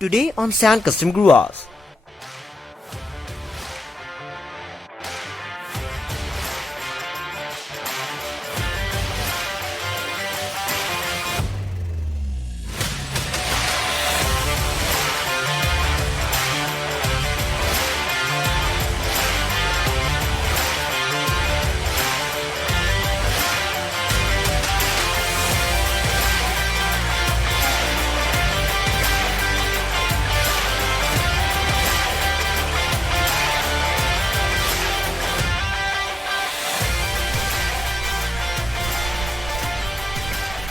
Today on Sand Custom Gruvas.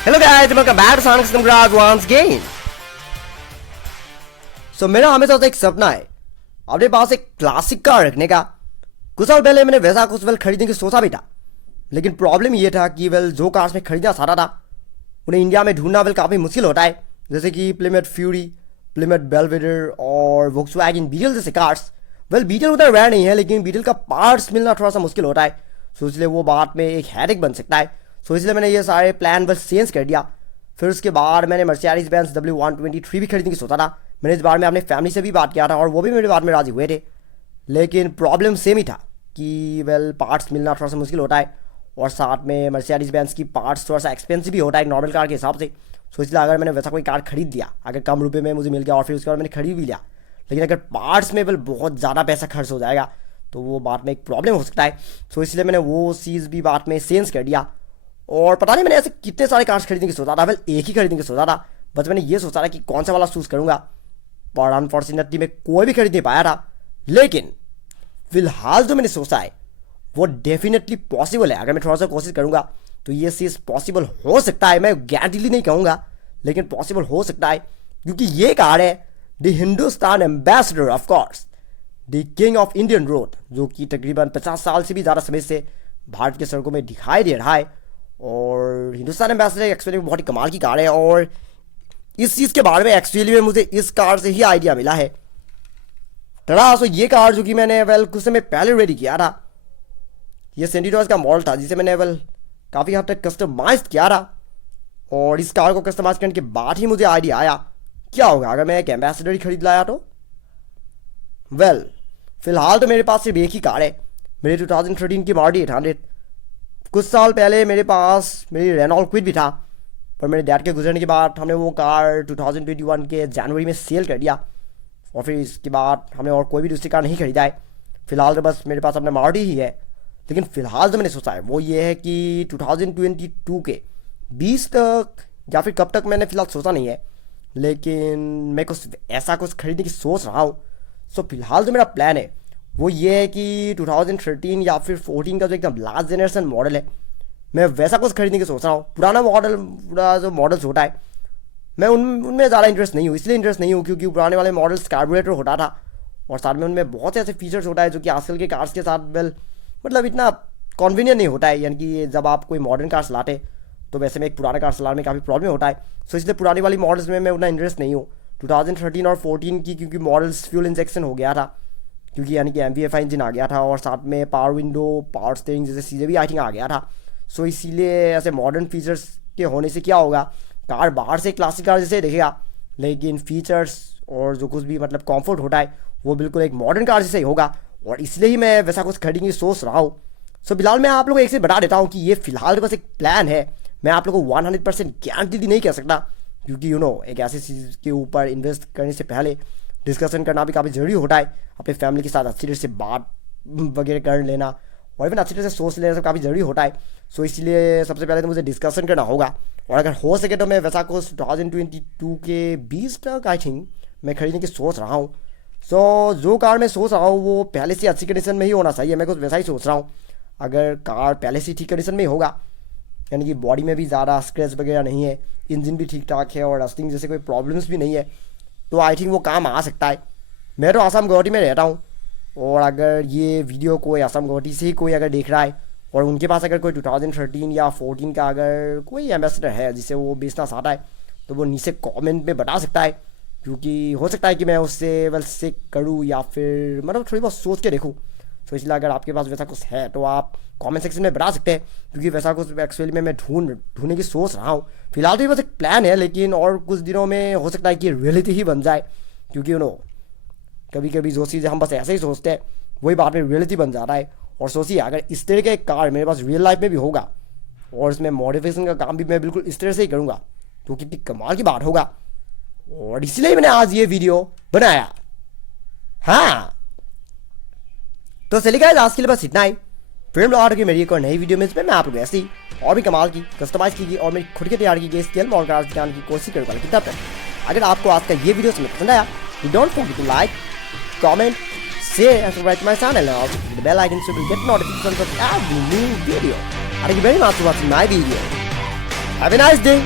Hello guys, welcome back to Sand Custom Gruvas once again. So मेरा हमेशा से एक सपना है अपने पास एक क्लासिक कार रखने का। कुछ साल पहले मैंने वैसा कुछ खरीदने की सोचा भी था, लेकिन प्रॉब्लम ये था कि जो कार्स में खरीदना चाहता था उन्हें इंडिया में ढूंढना काफ़ी मुश्किल होता है, जैसे कि प्लिमथ फ्यूरी, प्लिमथ बेलवेडर और वोक्सवैगन बीटल जैसे कार्स। बीटल उतना रेयर नहीं है, लेकिन बीटल का पार्ट्स मिलना थोड़ा सा मुश्किल होता है, सो इसलिए वो बाद में एक हेडेक बन सकता है। सो इसलिए मैंने ये सारे प्लान बस चेंज कर दिया। फिर उसके बाद मैंने मर्सिडीज बेंज W123 भी खरीदने की सोचा था। मैंने इस बारे में अपने फैमिली से भी बात किया था और वो भी मेरे बात में राजी हुए थे, लेकिन प्रॉब्लम सेम ही था कि पार्ट्स मिलना थोड़ा सा मुश्किल होता है और साथ में मर्सिडीज बेंज की पार्ट्स थोड़ा सा एक्सपेंसिव भी होता है नॉर्मल कार के हिसाब से। सो इसलिए अगर मैंने वैसा कोई कार खरीद दिया, अगर कम रुपये में मुझे मिल गया और फिर उसके बाद मैंने खरीद भी लिया, लेकिन अगर पार्ट्स में बहुत ज़्यादा पैसा खर्च हो जाएगा तो वो बाद में एक प्रॉब्लम हो सकता है। सो इसलिए मैंने वो चीज़ भी बाद में चेंज कर दिया। और पता नहीं मैंने ऐसे कितने सारे कार्स खरीदने की सोचा था, एक ही खरीदने की सोचा था, बस मैंने ये सोचा था कि कौन सा वाला चूज़ करूँगा, पर अनफॉर्चुनेटली मैं कोई भी खरीद नहीं पाया था। लेकिन फिलहाल जो मैंने सोचा है वो डेफिनेटली पॉसिबल है। अगर मैं थोड़ा सा कोशिश करूँगा तो ये चीज़ पॉसिबल हो सकता है। मैं गारंटीली नहीं कहूँगा, लेकिन पॉसिबल हो सकता है, क्योंकि ये कार है the Hindustan ambassador, of course the king of Indian road, जो कि तकरीबन 50 साल से भी ज़्यादा समय से भारत की सड़कों में दिखाई दे रहा है। और हिंदुस्तान एम्बेसडर एक्चुअली बहुत ही कमाल की कार है, और इस चीज़ के बारे में एक्चुअली में मुझे इस कार से ही आइडिया मिला है। सो ये कार जो कि मैंने कुछ समय पहले रेडी किया था, ये सेंटिनोज का मॉडल था जिसे मैंने काफ़ी हद तक कस्टमाइज किया था। और इस कार को कस्टमाइज करने के बाद ही मुझे आइडिया आया क्या होगा अगर मैं एक एम्बेसडर ही खरीद लाया तो। फिलहाल तो मेरे पास सिर्फ एक ही कार है, मेरी 2013 की मारुति 800। कुछ साल पहले मेरे पास मेरी रेनॉल्ट क्विड भी था, पर मेरे डैड के गुजरने के बाद हमने वो कार 2021 के जनवरी में सेल कर दिया, और फिर इसके बाद हमने और कोई भी दूसरी कार नहीं खरीदा है। फिलहाल तो बस मेरे पास अपना मारुति ही है। लेकिन फ़िलहाल जो मैंने सोचा है वो ये है कि 2022 के 20 तक या फिर कब तक मैंने फ़िलहाल सोचा नहीं है, लेकिन मैं कुछ ऐसा कुछ खरीदने की सोच रहा हूँ। सो फिलहाल जो मेरा प्लान है वो ये है कि 2013 या फिर 14 का जो एकदम लास्ट जनरेशन मॉडल है, मैं वैसा कुछ खरीदने की सोच रहा हूँ। पुराना जो मॉडल्स होता है मैं उनमें ज़्यादा इंटरेस्ट नहीं हूँ। इसलिए इंटरेस्ट नहीं हूँ क्योंकि पुराने वाले मॉडल्स कार्बोरेटर होता था, और साथ में उनमें बहुत से ऐसे फीचर्स होता है जो कि आजकल के कार्स के साथ इतना कन्वीनियंट नहीं होता है। यानी कि जब आप कोई मॉडर्न कार चलाते तो वैसे में एक पुराना कार चलाने में काफ़ी प्रॉब्लम होता है। सो इसलिए पुरानी वाली मॉडल्स में मैं उतना इंटरेस्ट नहीं हूँ। 2013 और 14 की क्योंकि मॉडल्स फ्यूल इंजेक्शन हो गया था, क्योंकि यानी कि MVFI इंजन आ गया था, और साथ में पावर विंडो, पावर स्टीयरिंग जैसे चीज़ें भी आई थिंक आ गया था। सो इसीलिए ऐसे मॉडर्न फीचर्स के होने से क्या होगा, कार बाहर से क्लासिक कार जैसे दिखेगा, लेकिन फीचर्स और जो कुछ भी कंफर्ट होता है वो बिल्कुल एक मॉडर्न कार जैसे ही होगा, और इसलिए ही मैं वैसा कुछ खरीदने की सोच रहा हूँ। सो फिलहाल मैं आप लोगों को एक से बता देता हूँ कि ये फिलहाल बस एक प्लान है। मैं आप लोगों को 100% गारंटी नहीं कह सकता, क्योंकि एक ऐसी चीज़ के ऊपर इन्वेस्ट करने से पहले डिस्कशन करना भी काफ़ी ज़रूरी होता है। अपने फैमिली के साथ अच्छी तरह से बात वगैरह कर लेना और फिर अच्छी तरह से सोच लेना सब काफ़ी ज़रूरी होता है। सो इसलिए सबसे पहले तो मुझे डिस्कशन करना होगा, और अगर हो सके तो मैं वैसा कुछ 2022 के 20 तक आई थिंक मैं खरीदने की सोच रहा हूँ। सो जो कार मैं सोच रहा हूँ वो पहले से अच्छी कंडीशन में ही होना चाहिए। मैं कुछ वैसा ही सोच रहा हूँ। अगर कार पहले से ठीक कंडीशन में ही होगा, यानी कि बॉडी में भी ज़्यादा स्क्रैच वगैरह नहीं है, इंजन भी ठीक ठाक है और रस्टिंग जैसे कोई प्रॉब्लम्स भी नहीं है, तो आई थिंक वो काम आ सकता है। मैं तो आसाम गुवाहाटी में रहता हूँ, और अगर ये वीडियो कोई आसाम गुवाहाटी से ही कोई अगर देख रहा है और उनके पास अगर कोई 2013 या 14 का अगर कोई एम्बेसडर है जिसे वो बेचना चाहता है, तो वो नीचे कमेंट में बता सकता है, क्योंकि हो सकता है कि मैं उससे से करूँ या फिर थोड़ी बहुत सोच के देखूँ। तो इसलिए अगर आपके पास वैसा कुछ है तो आप कमेंट सेक्शन में बता सकते हैं, क्योंकि वैसा कुछ एक्चुअली में मैं ढूंढने की सोच रहा हूँ। फिलहाल तो ये बस एक प्लान है, लेकिन और कुछ दिनों में हो सकता है कि रियलिटी ही बन जाए। क्योंकि कभी कभी जो चीज़ें हम बस ऐसे ही सोचते हैं वही बाद में रियलिटी बन जाता है। और सोचिए अगर इस तरह का एक कार मेरे पास रियल लाइफ में भी होगा और इसमें मॉडिफिकेशन का काम भी मैं बिल्कुल इस तरह से ही करूँगा तो कितनी कमाल की बात होगा। और इसलिए मैंने आज ये वीडियो बनाया। हाँ तो चलिए गाइस, आज के लिए बस इतना ही। फिर हम लोग आ रहे मेरी एक और नई वीडियो में, इसमें मैं आप लोग ऐसी और भी कमाल की कस्टमाइज की गई और मेरी खुद के तैयार की गई स्केल मॉडल कार्ड दिखाने की कोशिश करूँगा। लेकिन तब तक अगर आपको आज का ये वीडियो समझ पसंद आया तो don't forget to like, comment, share and subscribe to my channel and also click the bell icon so you will get notifications of every new video. Thank you very much for watching my video. Have a nice day.